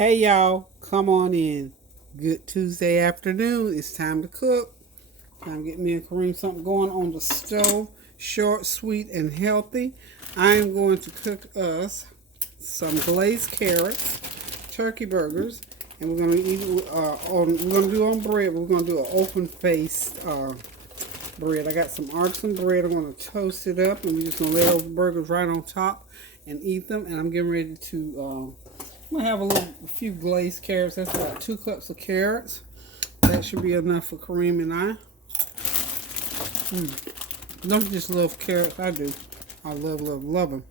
Hey y'all, come on in. Good Tuesday afternoon. It's time to cook. Time to get me and Kareem something going on the stove. Short, sweet, and healthy. I am going to cook us some glazed carrots, turkey burgers, and we're going to eat we're going to do on bread. We're going to do an open faced bread. I got some artisan bread. I'm going to toast it up, and we're just going to lay those burgers right on top and eat them. And I'm getting ready to I'm going to have a few glazed carrots. That's about 2 cups of carrots. That should be enough for Kareem and I. Don't just love carrots. I do. I love, love, love them.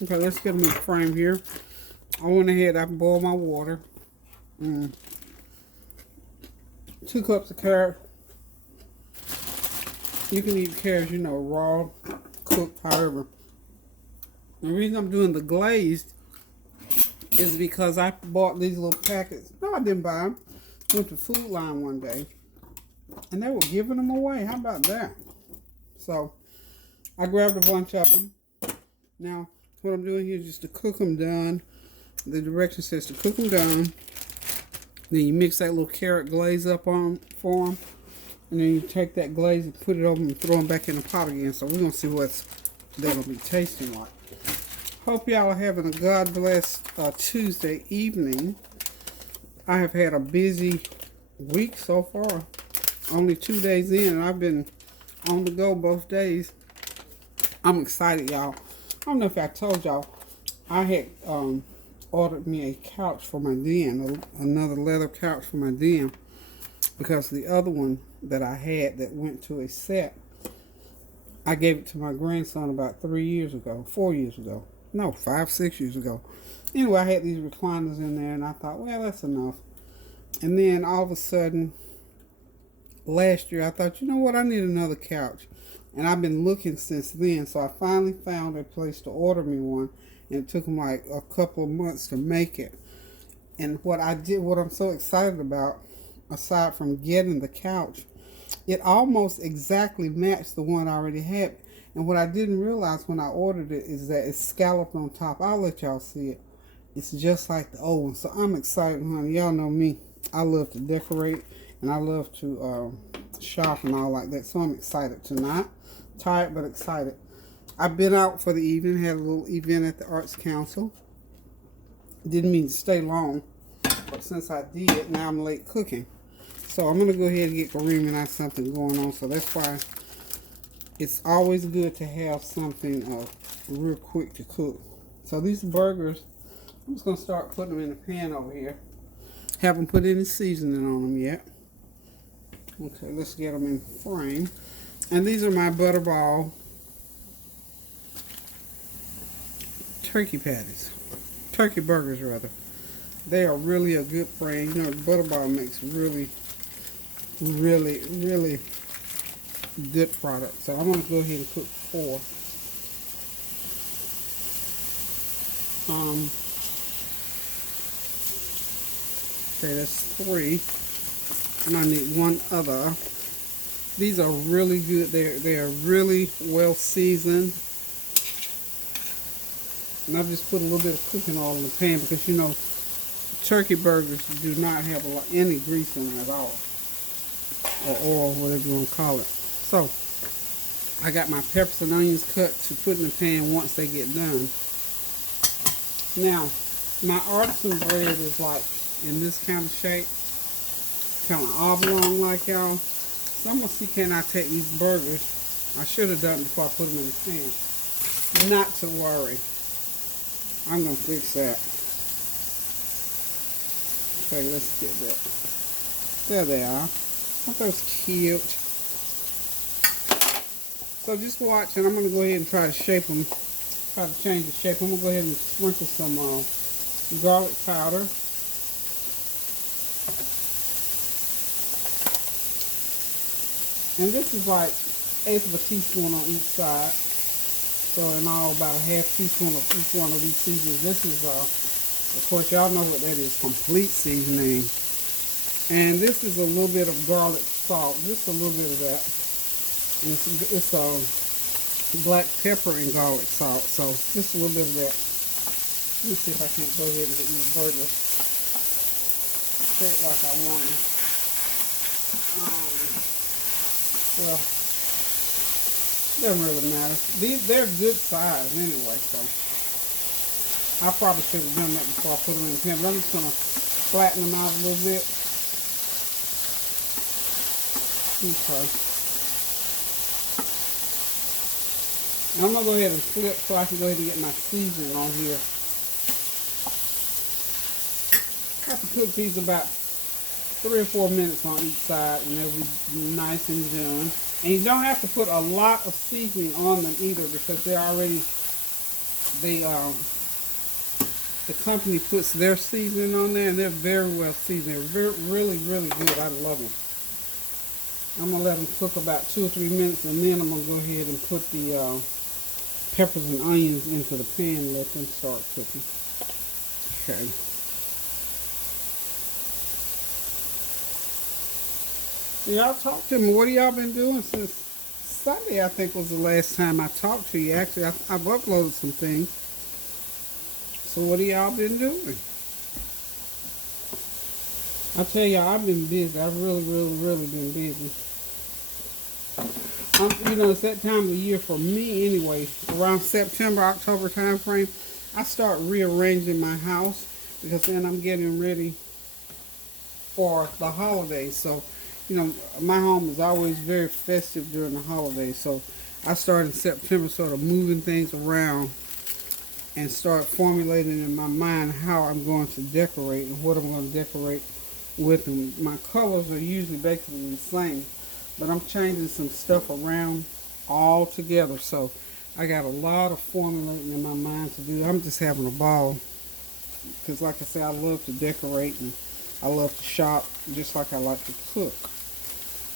Okay, let's get them in frame here. I went ahead, I boiled my water. 2 cups of carrot. You can eat carrots, raw, cooked, however. The reason I'm doing the glazed is because I bought these little packets. No, I didn't buy them. Went to Food Line one day, and they were giving them away. How about that? So, I grabbed a bunch of them. Now, what I'm doing here is just to cook them done. The direction says to cook them done. Then you mix that little carrot glaze up on for them. And then you take that glaze and put it over and throw them back in the pot again. So, we're going to see what they're going to be tasting like. Hope y'all are having a God blessed Tuesday evening. I have had a busy week so far. Only 2 days in, and I've been on the go both days. I'm excited, y'all. I don't know if I told y'all, I had ordered me a couch for my den, another leather couch for my den, because the other one that I had that went to a set, I gave it to my grandson about 4 years ago. No, 5, 6 years ago. Anyway, I had these recliners in there, and I thought, well, that's enough. And then all of a sudden, last year, I thought, you know what, I need another couch. And I've been looking since then, so I finally found a place to order me one, and it took them like a couple of months to make it. And what I'm so excited about, aside from getting the couch, it almost exactly matched the one I already had. And what I didn't realize when I ordered it is that it's scalloped on top. I'll let y'all see it. It's just like the old one. So I'm excited, honey. Y'all know me. I love to decorate, and I love to shop and all like that. So I'm excited tonight. Tired, but excited. I've been out for the evening. Had a little event at the Arts Council. Didn't mean to stay long, but since I did, now I'm late cooking. So I'm going to go ahead and get Kareem and I something going on. So that's why it's always good to have something real quick to cook. So these burgers, I'm just going to start putting them in the pan over here. Haven't put any seasoning on them yet. Okay, let's get them in frame. And these are my Butterball turkey patties. Turkey burgers, rather. They are really a good brand. Butterball makes really, really, really good product. So I'm going to go ahead and cook 4. Okay, that's 3. And I need 1 other. These are really good. They are really well seasoned. And I've just put a little bit of cooking oil in the pan because turkey burgers do not have any grease in them at all. Or oil, whatever you want to call it. So, I got my peppers and onions cut to put in the pan once they get done. Now, my artisan bread is like in this kind of shape. Kind of oblong like y'all. So I'm going to see, can I take these burgers? I should have done it before I put them in the pan. Not to worry. I'm going to fix that. Okay, let's get that. There they are. Aren't those cute? So just watch, and I'm going to go ahead and try to shape them. Try to change the shape. I'm going to go ahead and sprinkle some garlic powder. And this is like 1/8 of a teaspoon on each side. So in all, about a 1/2 teaspoon of each one of these seasonings. This is, of course, y'all know what that is, complete seasoning. And this is a little bit of garlic salt, just a little bit of that. And it's black pepper and garlic salt, so just a little bit of that. Let me see if I can't go ahead and get these burgers shape like I want it. Well, doesn't really matter. They're good size anyway, so I probably should have done that before I put them in the pan. But I'm just gonna flatten them out a little bit. Okay. And I'm gonna go ahead and flip so I can go ahead and get my seasoning on here. I have to cook these about 3 or 4 minutes on each side, and they'll be nice and done. And you don't have to put a lot of seasoning on them either, because they're already, the company puts their seasoning on there, and they're very well seasoned. They're really, really good. I love them. I'm gonna let them cook about 2 or 3 minutes, and then I'm gonna go ahead and put the peppers and onions into the pan and let them start cooking. Okay. Y'all talk to me. What have y'all been doing since Sunday? I think was the last time I talked to you. Actually, I've uploaded some things. So what have y'all been doing? I tell y'all, I've been busy. I've really, really, really been busy. You know, it's that time of year for me anyway. Around September, October time frame, I start rearranging my house, because then I'm getting ready for the holidays. So, you know, my home is always very festive during the holidays. So I start in September sort of moving things around and start formulating in my mind how I'm going to decorate and what I'm going to decorate with them. My colors are usually basically the same, but I'm changing some stuff around all together. So I got a lot of formulating in my mind to do. I'm just having a ball, because like I said, I love to decorate and I love to shop just like I like to cook.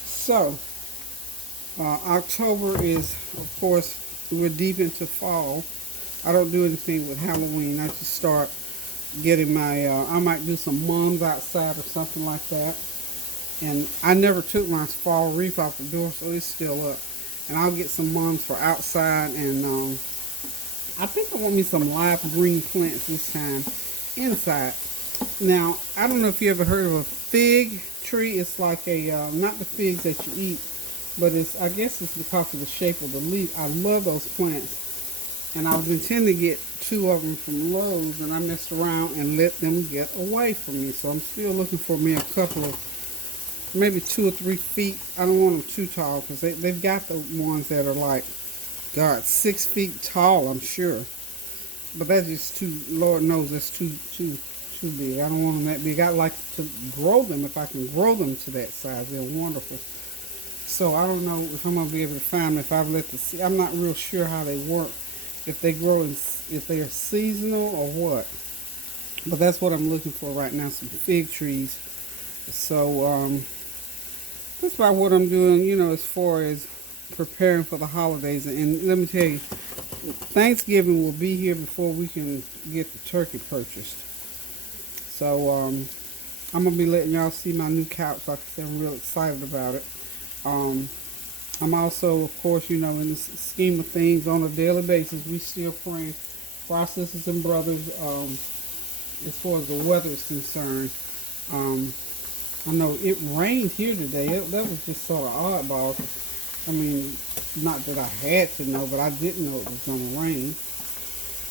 So October is, of course, we're deep into fall. I don't do anything with Halloween. I just start getting my, I might do some mums outside or something like that. And I never took my fall wreath off the door, so it's still up. And I'll get some mums for outside, and I think I want me some live green plants this time inside. Now, I don't know if you ever heard of a fig tree. It's like a, not the figs that you eat, but it's, I guess it's because of the shape of the leaf. I love those plants. And I was intending to get 2 of them from Lowe's, and I messed around and let them get away from me. So I'm still looking for me a couple of, maybe 2 or 3 feet. I don't want them too tall, because they've got the ones that are like, God, 6 feet tall, I'm sure. But that's just too, Lord knows that's too big. I don't want them that big. I like to grow them. If I can grow them to that size, they're wonderful. So I don't know if I'm going to be able to find them if I've let the seed. I'm not real sure how they work. If they grow, if they are seasonal or what. But that's what I'm looking for right now, some fig trees. So that's about what I'm doing, you know, as far as preparing for the holidays. And let me tell you, Thanksgiving will be here before we can get the turkey purchased. So I'm going to be letting y'all see my new couch. Like I said, I'm real excited about it. I'm also, of course, you know, in the scheme of things, on a daily basis, we still praying for our sisters and brothers as far as the weather is concerned. I know it rained here today. That was just sort of oddball. I mean, not that I had to know, but I didn't know it was going to rain.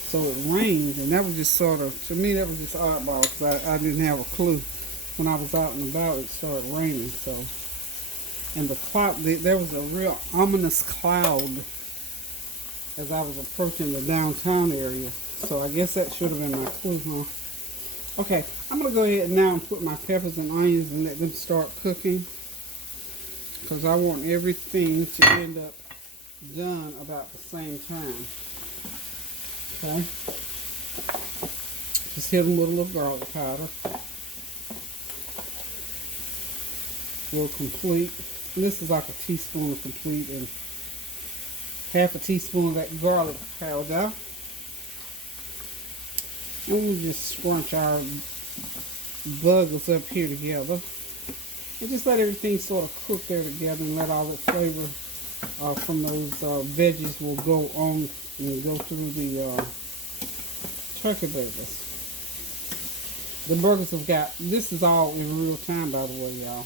So it rained, and that was just sort of, to me, that was just oddball, because I didn't have a clue. When I was out and about, it started raining, so. And the cloud, there was a real ominous cloud as I was approaching the downtown area. So I guess that should have been my clue, huh? Okay, I'm going to go ahead now and put my peppers and onions and let them start cooking, because I want everything to end up done about the same time. Okay? Just hit them with a little garlic powder. We'll complete. This is like a teaspoon of complete and half a teaspoon of that garlic powder. And we'll just scrunch our buggers up here together. And just let everything sort of cook there together, and let all the flavor from those veggies will go on and go through the turkey burgers. The burgers have got, this is all in real time, by the way, y'all.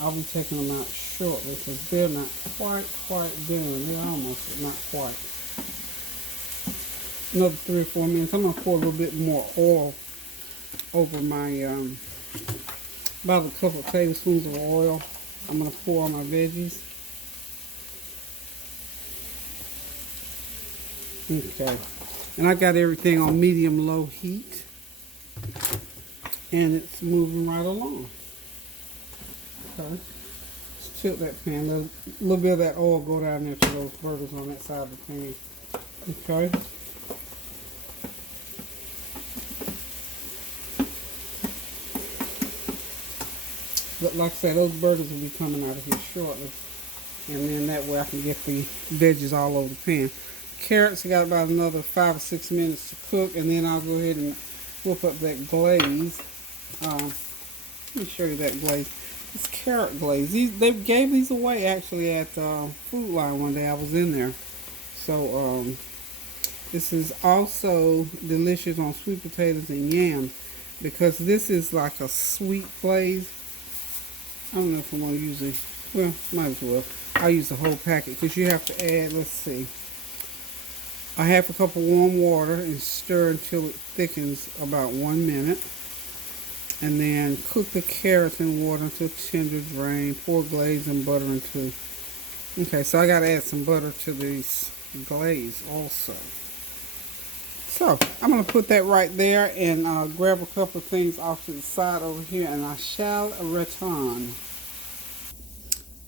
I'll be taking them out shortly because they're not quite done. They're almost, but not quite. Another 3 or 4 minutes. I'm going to pour a little bit more oil over my, about a couple of tablespoons of oil. I'm going to pour on my veggies. Okay. And I got everything on medium-low heat. And it's moving right along. Okay. Let's tilt that pan. Let a little bit of that oil go down there to those burgers on that side of the pan. Okay. But like I said, those burgers will be coming out of here shortly. And then that way I can get the veggies all over the pan. Carrots, I got about another 5 or 6 minutes to cook. And then I'll go ahead and whip up that glaze. Let me show you that glaze. It's carrot glaze. They gave these away actually at Food Line one day. I was in there. So this is also delicious on sweet potatoes and yams because this is like a sweet glaze. I don't know if I'm going to use it. Well, might as well. I'll use the whole packet because you have to add, let's see, a half a cup of warm water and stir until it thickens about 1 minute. And then cook the carrots in water until tender, drain. Pour glaze and butter into. Okay, so I got to add some butter to this glaze also. So I'm going to put that right there and grab a couple of things off to the side over here, and I shall return.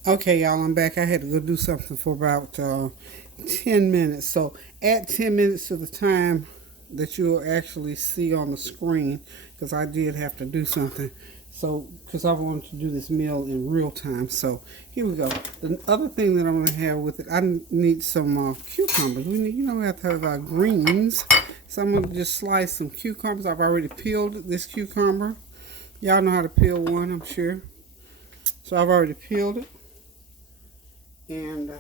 Okay, y'all, I'm back. I had to go do something for about 10 minutes. So add 10 minutes to the time that you'll actually see on the screen, because I did have to do something. So, because I wanted to do this meal in real time. So here we go. The other thing that I'm going to have with it, I need some cucumbers. We need, we have to have our greens. So I'm going to just slice some cucumbers. I've already peeled this cucumber. Y'all know how to peel one, I'm sure. So I've already peeled it. And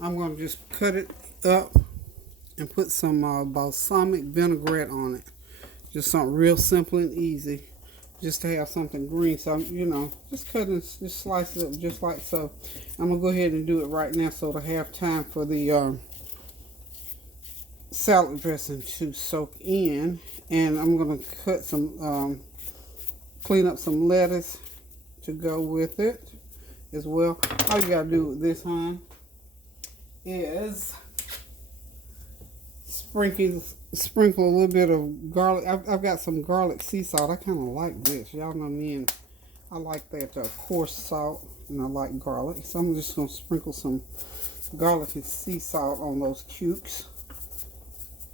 I'm going to just cut it up and put some balsamic vinegerett on it. Just something real simple and easy, just to have something green. So, just cut and just slice it up just like so. I'm going to go ahead and do it right now so to have time for the salad dressing to soak in. And I'm going to cut some, clean up some lettuce to go with it as well. All you got to do with this, hon, is sprinkle a little bit of garlic. I've got some garlic sea salt. I kind of like this. Y'all know me, and I like that coarse salt, and I like garlic. So I'm just going to sprinkle some garlic and sea salt on those cukes.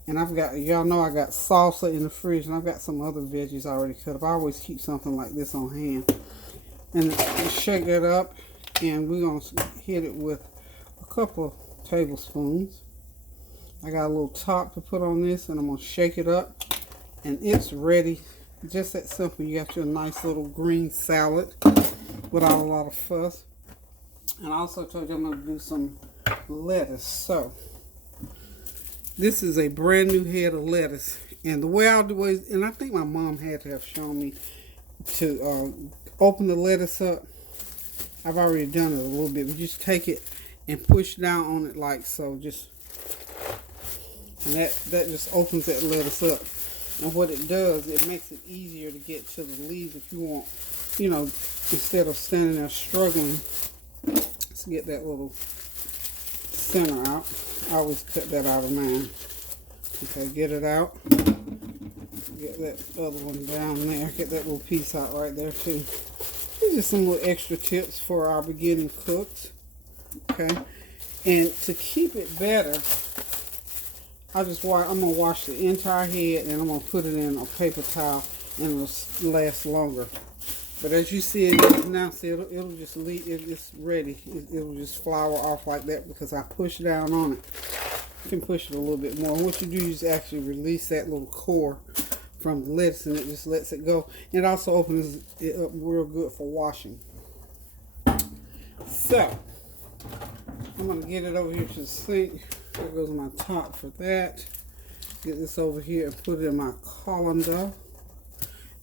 And y'all know I got salsa in the fridge, and I've got some other veggies already cut up. I always keep something like this on hand. And shake it up, and we're going to hit it with a couple of tablespoons. I got a little top to put on this, and I'm going to shake it up, and it's ready. Just that simple. You got your nice little green salad without a lot of fuss. And I also told you I'm going to do some lettuce. So this is a brand new head of lettuce, and the way I do it, and I think my mom had to have shown me to open the lettuce up. I've already done it a little bit, but just take it and push down on it like so. And that just opens that lettuce up. And what it does, it makes it easier to get to the leaves if you want, instead of standing there struggling to get that little center out. I always cut that out of mine. Okay, get it out. Get that other one down there. Get that little piece out right there too. These are some little extra tips for our beginning cooks. Okay, and to keep it better, I'm going to wash the entire head, and I'm going to put it in a paper towel, and it'll last longer. But as you see it now, see, it'll just leave. It's ready. It'll just flour off like that because I push down on it. You can push it a little bit more. What you do is actually release that little core from the lettuce, and it just lets it go. It also opens it up real good for washing. So I'm going to get it over here to the sink. There goes my top for that. get this over here and put it in my colander.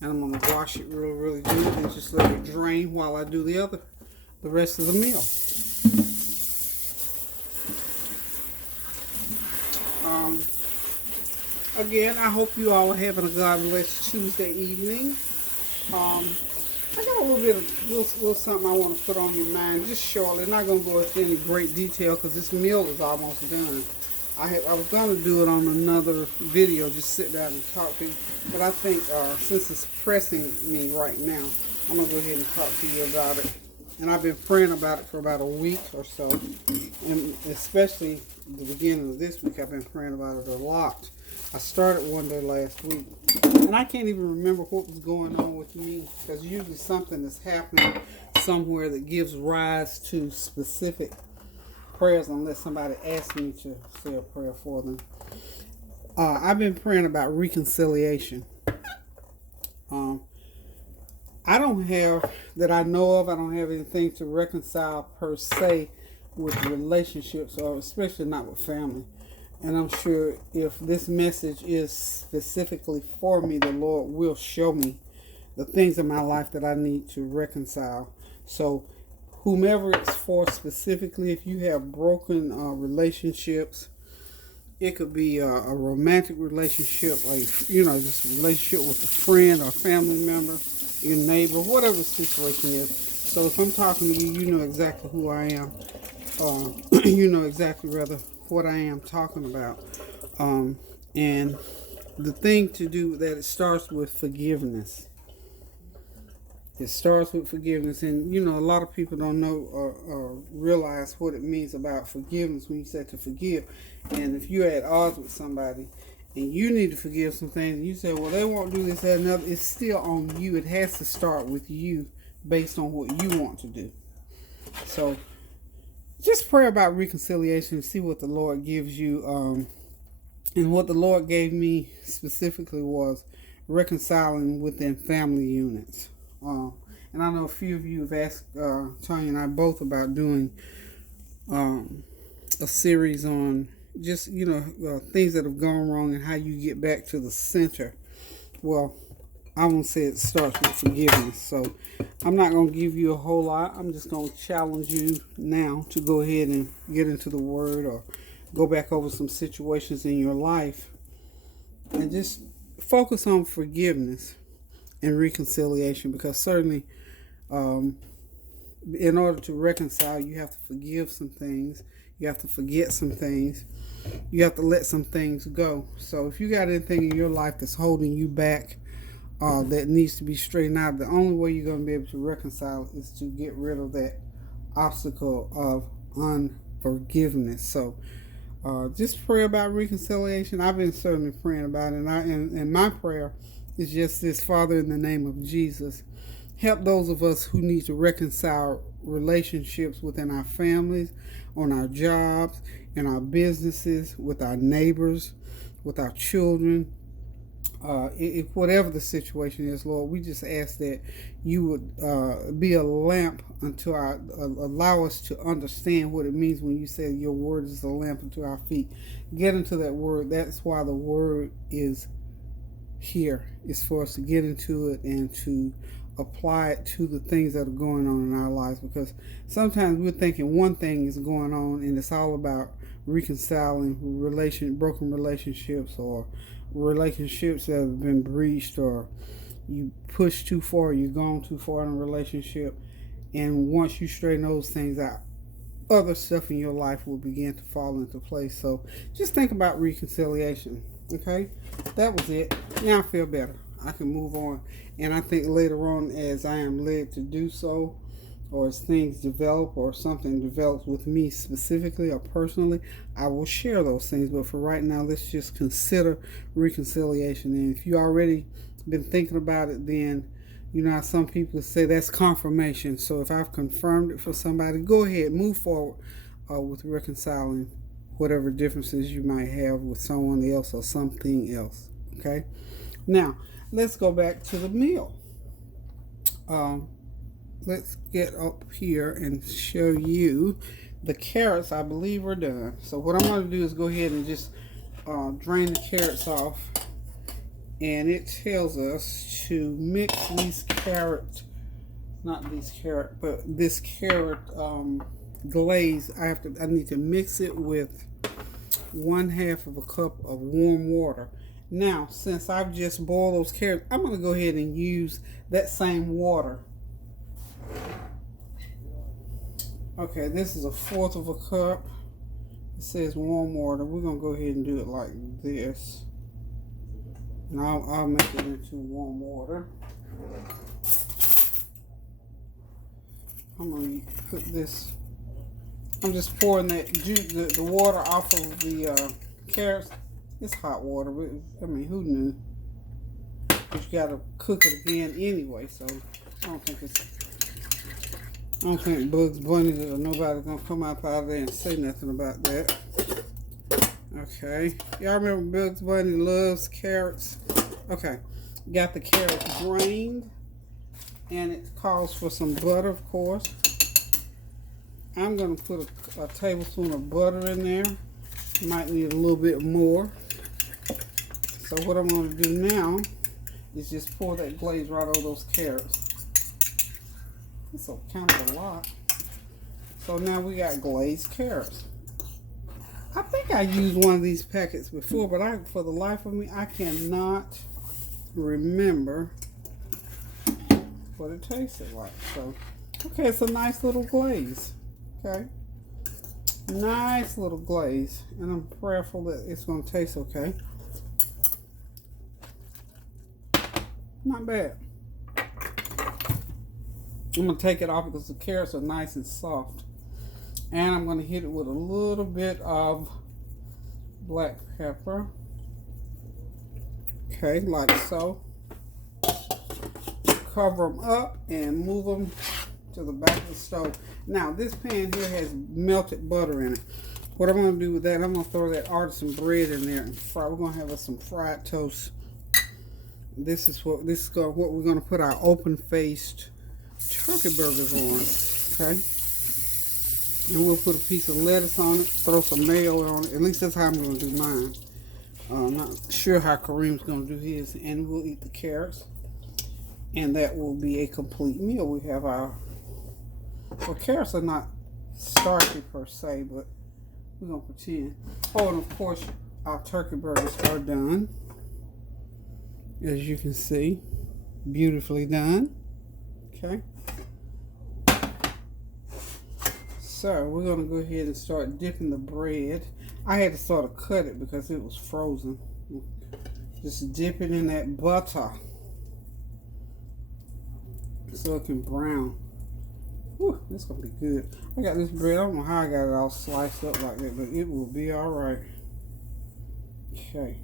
And I'm going to wash it really, really good and just let it drain while I do the rest of the meal. Again, I hope you all are having a God bless Tuesday evening. I got a little something I want to put on your mind just shortly. Not going to go into any great detail because this meal is almost done. I was going to do it on another video, just sit down and talk to you. But I think since it's pressing me right now, I'm going to go ahead and talk to you about it. And I've been praying about it for about a week or so. And especially the beginning of this week, I've been praying about it a lot. I started one day last week. And I can't even remember what was going on with me. Because usually something is happening somewhere that gives rise to specific prayers unless somebody asks me to say a prayer for them. I've been praying about reconciliation. I don't have, that I know of, I don't have anything to reconcile per se with relationships, or especially not with family. And I'm sure if this message is specifically for me, the Lord will show me the things in my life that I need to reconcile. So whomever it's for specifically, if you have broken relationships, it could be a romantic relationship, like, just a relationship with a friend or family member, your neighbor, whatever the situation is. So if I'm talking to you, you know exactly who I am. You know exactly, rather, what I am talking about. And the thing to do with that, it starts with forgiveness. It starts with forgiveness. And, a lot of people don't know or realize what it means about forgiveness when you say to forgive. And if you're at odds with somebody and you need to forgive some things, and you say, well, they won't do this, that, and another, it's still on you. It has to start with you based on what you want to do. So just pray about reconciliation and see what the Lord gives you. And what the Lord gave me specifically was reconciling within family units. And I know a few of you have asked Tanya and I both about doing a series on just, things that have gone wrong and how you get back to the center. Well, I won't say it starts with forgiveness. So I'm not going to give you a whole lot. I'm just going to challenge you now to go ahead and get into the Word or go back over some situations in your life and just focus on forgiveness and reconciliation, because certainly in order to reconcile, you have to forgive some things, you have to forget some things, you have to let some things go. So if you got anything in your life that's holding you back, that needs to be straightened out, the only way you're going to be able to reconcile is to get rid of that obstacle of unforgiveness. So just pray about reconciliation. I've been certainly praying about it, and my prayer is just this: Father, in the name of Jesus, help those of us who need to reconcile relationships within our families, on our jobs, in our businesses, with our neighbors, with our children. If whatever the situation is, Lord, we just ask that you would be a lamp unto our, allow us to understand what it means when you say your word is a lamp unto our feet. Get into that word. That's why the word is here. It's for us to get into it and to apply it to the things that are going on in our lives, because sometimes we're thinking one thing is going on and it's all about reconciling broken relationships, or relationships that have been breached, or you push too far, you've gone too far in a relationship, and once you straighten those things out, other stuff in your life will begin to fall into place. So just think about reconciliation. Okay, that was it. Now I feel better. I can move on, and I think later on, as I am led to do so, or as things develop, or something develops with me specifically or personally, I will share those things. But for right now, let's just consider reconciliation. And if you already been thinking about it, then how some people say that's confirmation. So if I've confirmed it for somebody, go ahead, move forward with reconciling whatever differences you might have with someone else or something else. Okay? Now, let's go back to the meal. Let's get up here and show you the carrots. I believe are done. So what I'm going to do is go ahead and just drain the carrots off, and it tells us to mix these carrots, not these carrot, but this carrot glaze. I need to mix it with 1/2 of a cup of warm water. Now, since I've just boiled those carrots, I'm going to go ahead and use that same water. Okay, this is 1/4 of a cup. It says warm water. We're going to go ahead and do it like this. And I'll make it into warm water. I'm going to put this, I'm just pouring that juice, the water off of the carrots. It's hot water, but I mean, who knew? But you gotta cook it again anyway, so I don't think Bugs Bunny or nobody's gonna come up out of there and say nothing about that. Okay, y'all remember Bugs Bunny loves carrots? Okay, got the carrots drained, and it calls for some butter, of course. I'm gonna put a tablespoon of butter in there. Might need a little bit more. So what I'm going to do now is just pour that glaze right over those carrots. It's kind of a lot. So now we got glazed carrots. I think I used one of these packets before, but for the life of me, I cannot remember what it tasted like. So, okay, it's a nice little glaze. Okay. Nice little glaze. And I'm prayerful that it's going to taste okay. Not bad. I'm going to take it off because the carrots are nice and soft. And I'm going to hit it with a little bit of black pepper. Okay, like so. Cover them up and move them to the back of the stove. Now, this pan here has melted butter in it. What I'm going to do with that, I'm going to throw that artisan bread in there and fry. We're going to have us some fried toast. This is what we're going to put our open-faced turkey burgers on. Okay, and we'll put a piece of lettuce on it, throw some mayo on it. At least that's how I'm going to do mine. I'm not sure how Kareem's going to do his, and we'll eat the carrots, and that will be a complete meal. We have our, well, carrots are not starchy per se, but we're going to pretend. Oh, and of course, our turkey burgers are done. As you can see, beautifully done. Okay. So we're going to go ahead and start dipping the bread. I had to sort of cut it because it was frozen. Just dip it in that butter so it can brown. Whew, this is going to be good. I got this bread. I don't know how I got it all sliced up like that, but it will be all right. Okay.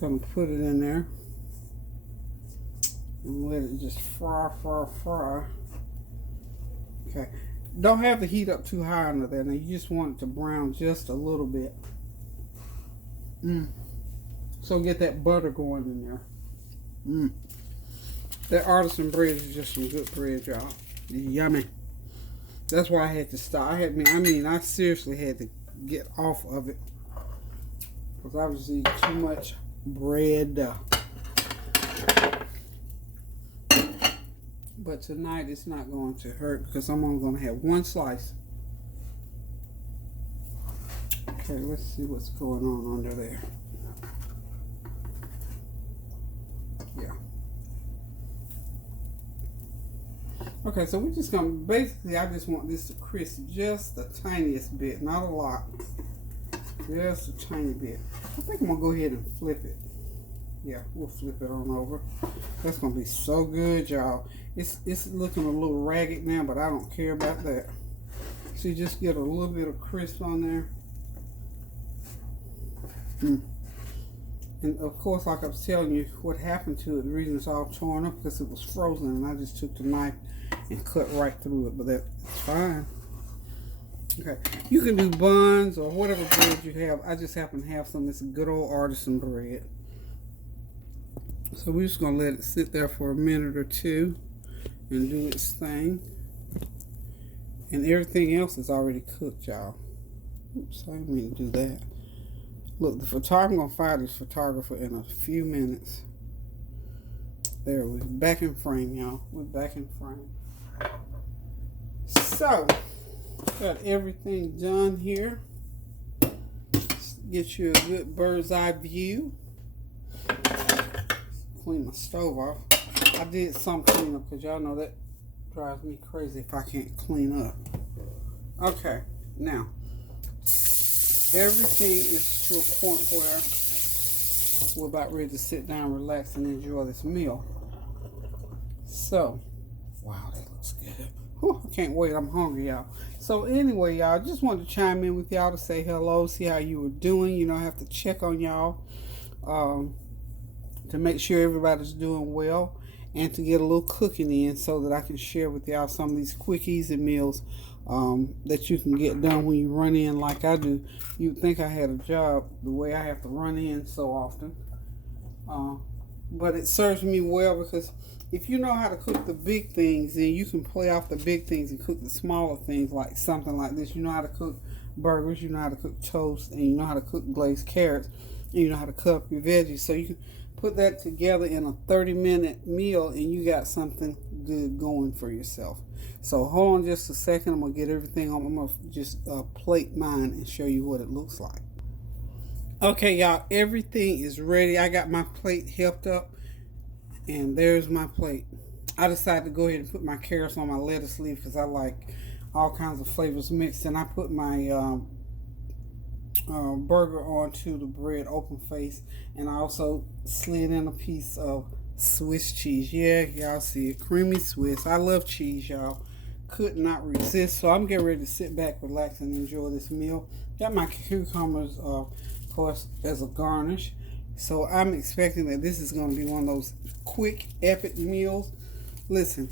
Going to put it in there and let it just fry. Okay, don't have the heat up too high under there. Now you just want it to brown just a little bit. So get that butter going in there. That artisan bread is just some good bread, y'all. Yummy. That's why I had to stop. I seriously had to get off of it because I was eating too much bread. But tonight it's not going to hurt because I'm only going to have one slice. Okay, let's see what's going on under there. Yeah. Okay, so we're just going to, basically I just want this to crisp just the tiniest bit, not a lot. Just a tiny bit. I think I'm going to go ahead and flip it. Yeah, we'll flip it on over. That's going to be so good, y'all. It's looking a little ragged now, but I don't care about that. See, just get a little bit of crisp on there. And of course, like I was telling you, what happened to it, the reason it's all torn up because it was frozen, and I just took the knife and cut right through it, but that's fine. Okay, you can do buns or whatever bread you have. I just happen to have some of this good old artisan bread. So we're just going to let it sit there for a minute or two and do its thing. And everything else is already cooked, y'all. Oops, I didn't mean to do that. Look, the photographer, I'm going to fire this photographer in a few minutes. There, we're back in frame, y'all. We're back in frame. So, got everything done here. Get you a good bird's eye view. Clean my stove off. I did some cleanup because y'all know that drives me crazy if I can't clean up. Okay, now everything is to a point where we're about ready to sit down, relax, and enjoy this meal. So, wow, that looks good. Whew, I can't wait. I'm hungry, y'all. So anyway, y'all, just wanted to chime in with y'all to say hello, see how you were doing. You know, I have to check on y'all to make sure everybody's doing well, and to get a little cooking in so that I can share with y'all some of these quick, easy meals that you can get done when you run in like I do. You'd think I had a job the way I have to run in so often. But it serves me well, because if you know how to cook the big things, then you can play off the big things and cook the smaller things, like something like this. You know how to cook burgers, you know how to cook toast, and you know how to cook glazed carrots, and you know how to cut up your veggies. So you can put that together in a 30-minute meal, and you got something good going for yourself. So hold on just a second. I'm going to get everything on. I'm going to just plate mine and show you what it looks like. Okay, y'all, everything is ready. I got my plate helped up, and there's my plate. I decided to go ahead and put my carrots on my lettuce leaf because I like all kinds of flavors mixed. And I put my burger onto the bread open face, and I also slid in a piece of Swiss cheese. Yeah, y'all see it, creamy Swiss. I love cheese, y'all. Could not resist. So I'm getting ready to sit back, relax, and enjoy this meal. Got my cucumbers, of course, as a garnish. So I'm expecting that this is going to be one of those quick, epic meals. Listen,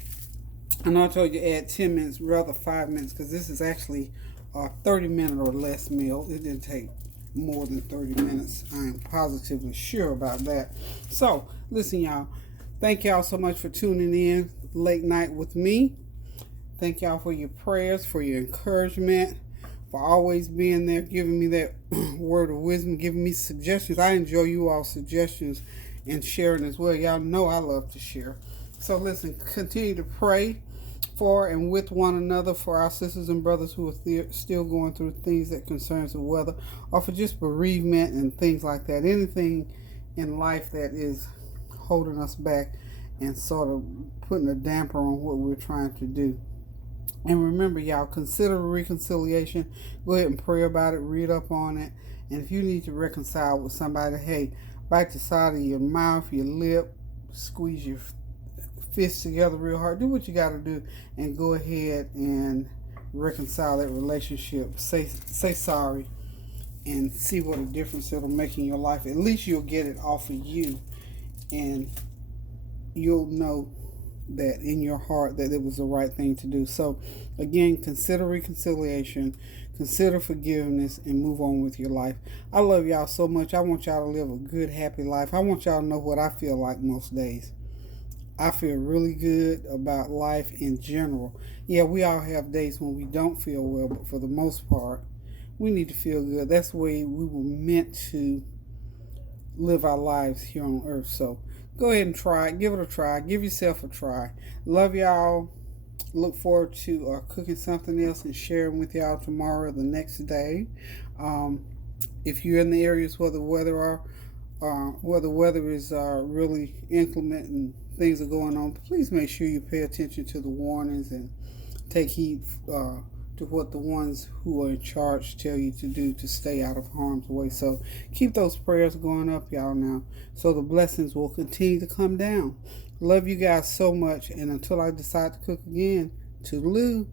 I know I told you to add 10 minutes, rather 5 minutes, because this is actually a 30-minute or less meal. It didn't take more than 30 minutes. I am positively sure about that. So, listen, y'all. Thank y'all so much for tuning in late night with me. Thank y'all for your prayers, for your encouragement, for always being there, giving me that word of wisdom, giving me suggestions. I enjoy you all suggestions and sharing as well. Y'all know I love to share. So listen, continue to pray for and with one another, for our sisters and brothers who are still going through things that concerns the weather, or for just bereavement and things like that. Anything in life that is holding us back and sort of putting a damper on what we're trying to do. And remember, y'all, consider reconciliation. Go ahead and pray about it, read up on it. And if you need to reconcile with somebody, hey, bite the side of your mouth, your lip, squeeze your fists together real hard. Do what you got to do, and go ahead and reconcile that relationship. Say sorry, and see what a difference it'll make in your life. At least you'll get it off of you, and you'll know that in your heart that it was the right thing to do. So again, consider reconciliation, consider forgiveness, and move on with your life. I love y'all so much. I want y'all to live a good, happy life. I want y'all to know what I feel like most days. I feel really good about life in general. Yeah, we all have days when we don't feel well, but for the most part, we need to feel good. That's the way we were meant to live our lives here on earth. So go ahead and try it. Give it a try. Give yourself a try. Love y'all. Look forward to cooking something else and sharing with y'all tomorrow or the next day. If you're in the areas where the weather is really inclement and things are going on, please make sure you pay attention to the warnings and take heed to what the ones who are in charge tell you to do to stay out of harm's way. So keep those prayers going up, y'all, now, so the blessings will continue to come down. Love you guys so much, and until I decide to cook again, toodaloo.